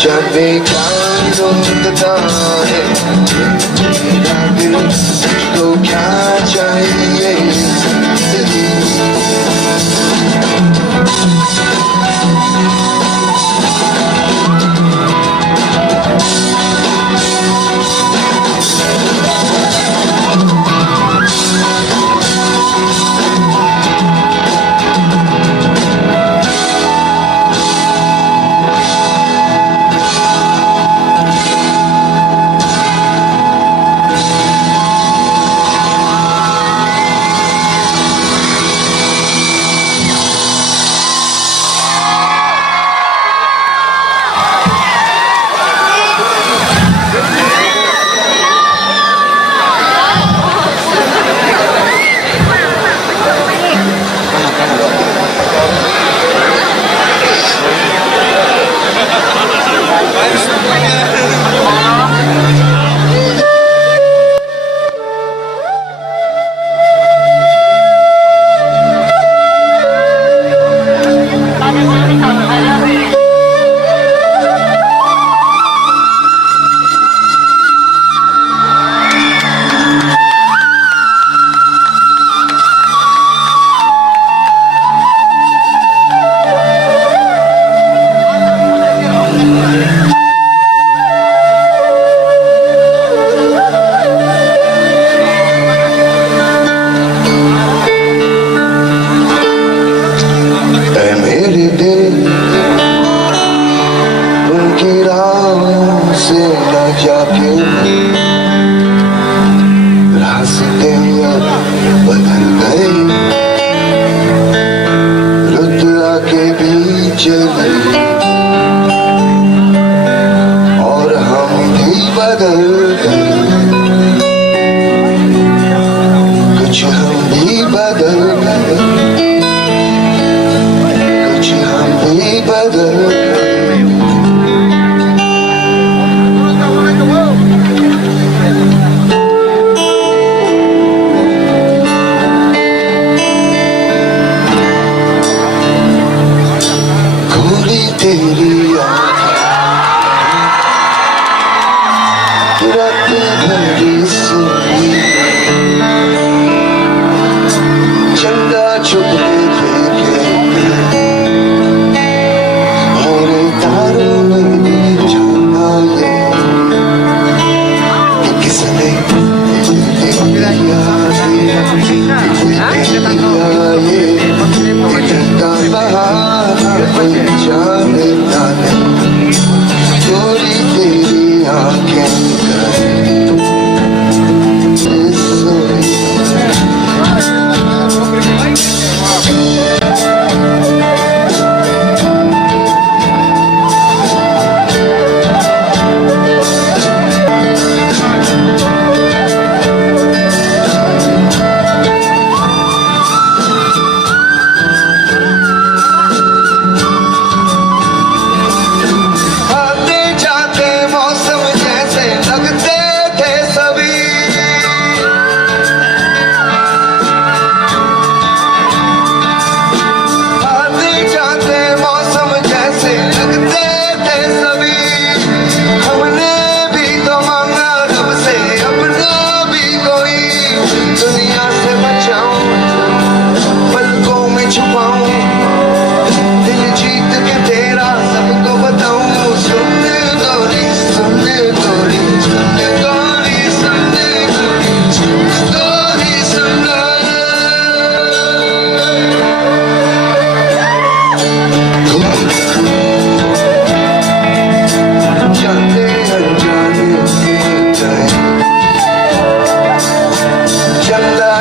जाने क्या रोकता है मेरा दिल, तुझको क्या चाहिए जिंदगी। जाके रास्ते बदल गए, रुत आके भी चले और हम भी बदल गए, कुछ हम भी बदल गए, कुछ हम भी बदल गए। तेरी रात भरी सोई, चंदा छुप के देखे मेरे तारों में भी जाना ये कि किसने दिया ये का बहाना कोई जानता नहीं, थोड़ी तेरी आंखें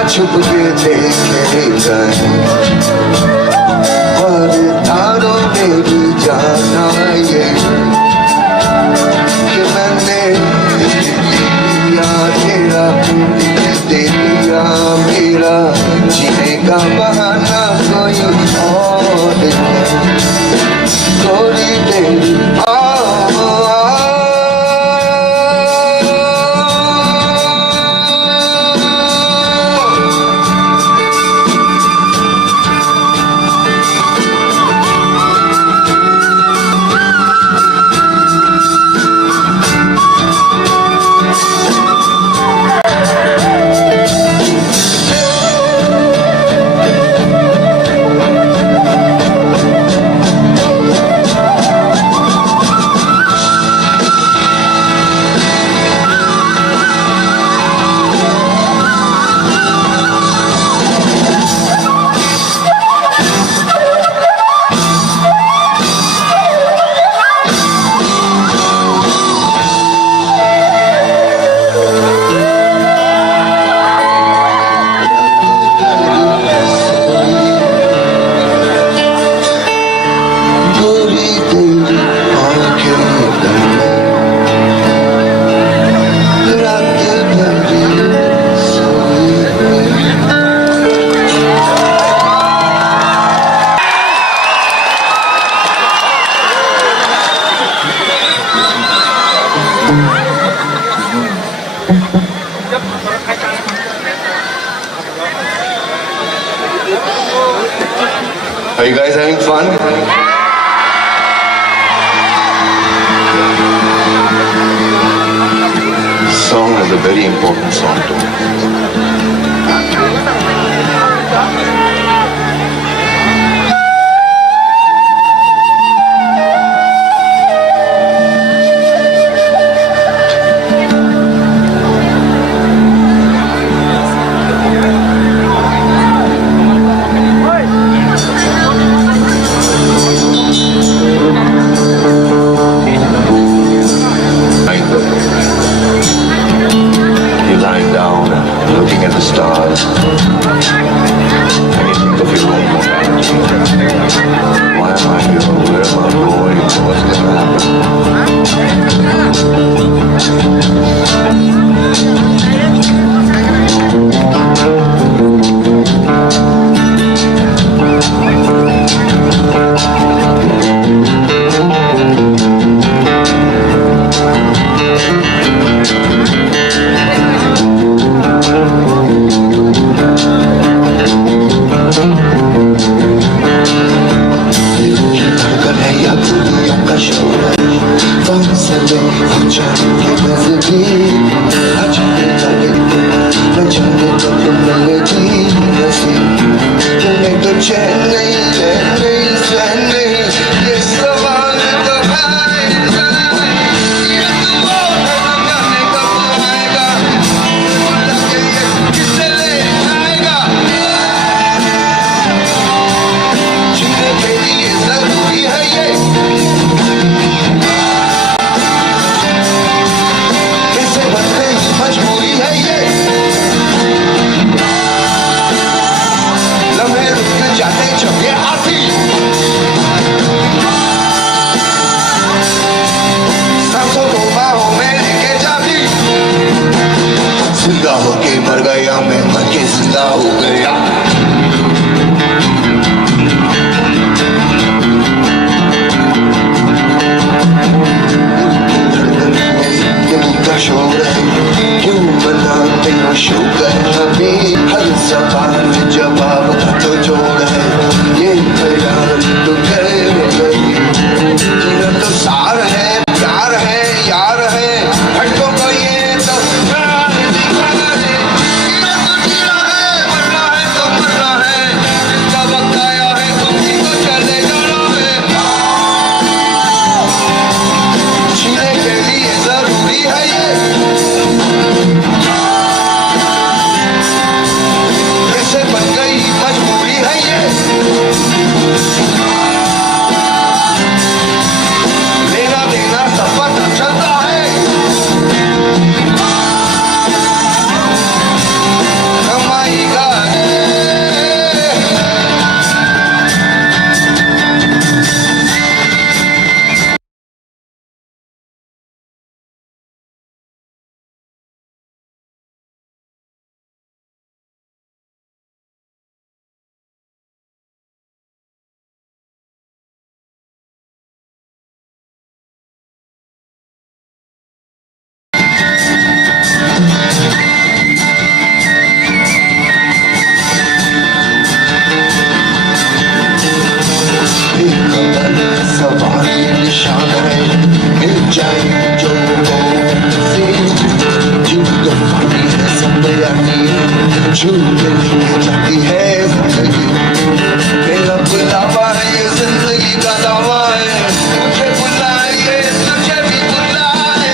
छुप के देखे गए और तारों में भी जाना ये कि मैंने दिया तेरा दिया मेरा, जीने का बहाना कोई और थोड़ी देरी you guys having fun? Song is a very important song to me. You're lying down and looking at the stars, and you think of your own mortality. Why am I here? Where am I going? What's going to happen? जिंदा होके मर गया मैं मर के जिंदा हो गया का शोर है क्यों बनाते हो शो करना भी हर सवाल में जवाब का तो जोड़ है ये बयान तो करे जीना तो सार है प्यार है यार है हटो को ये तो जाती है जिंदगी मेरा बुलावा है ये जिंदगी का दावा है मुझे बुलाइए तुझे भी बुलाए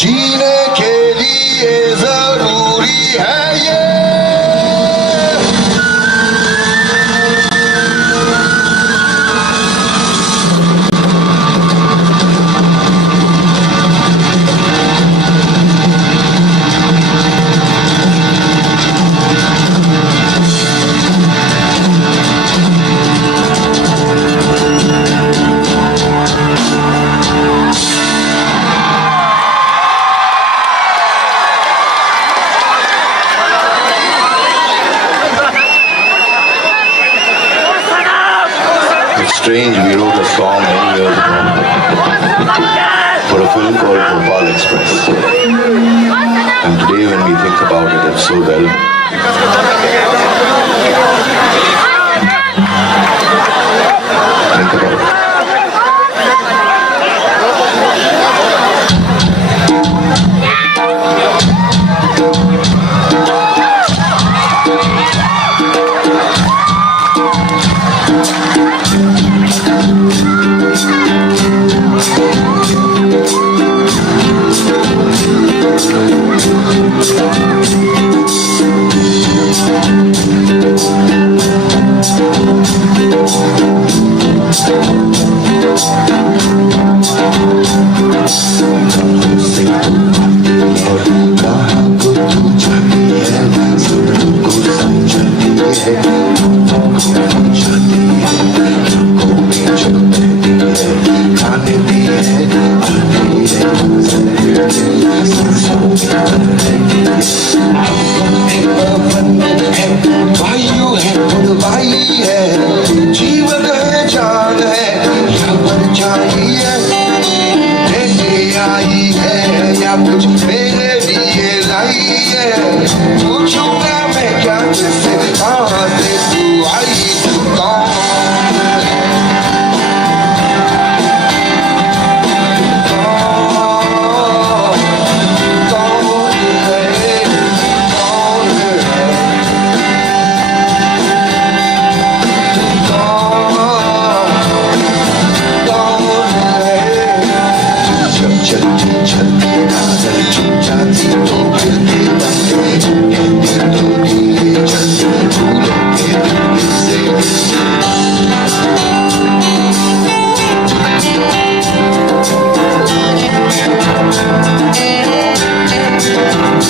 जीने के लिए जरूरी है ये It's strange, we wrote a song many years ago for a film called Bhopal Express. And today when we think about it, it's so relevant. Think about it. जीवन है जान है या परछाई है लेके आई है या कुछ मेरे लिए लाई है पूछूंगा मैं क्या तुझसे कहाँ से तू आई तू कौन चल चल चल चल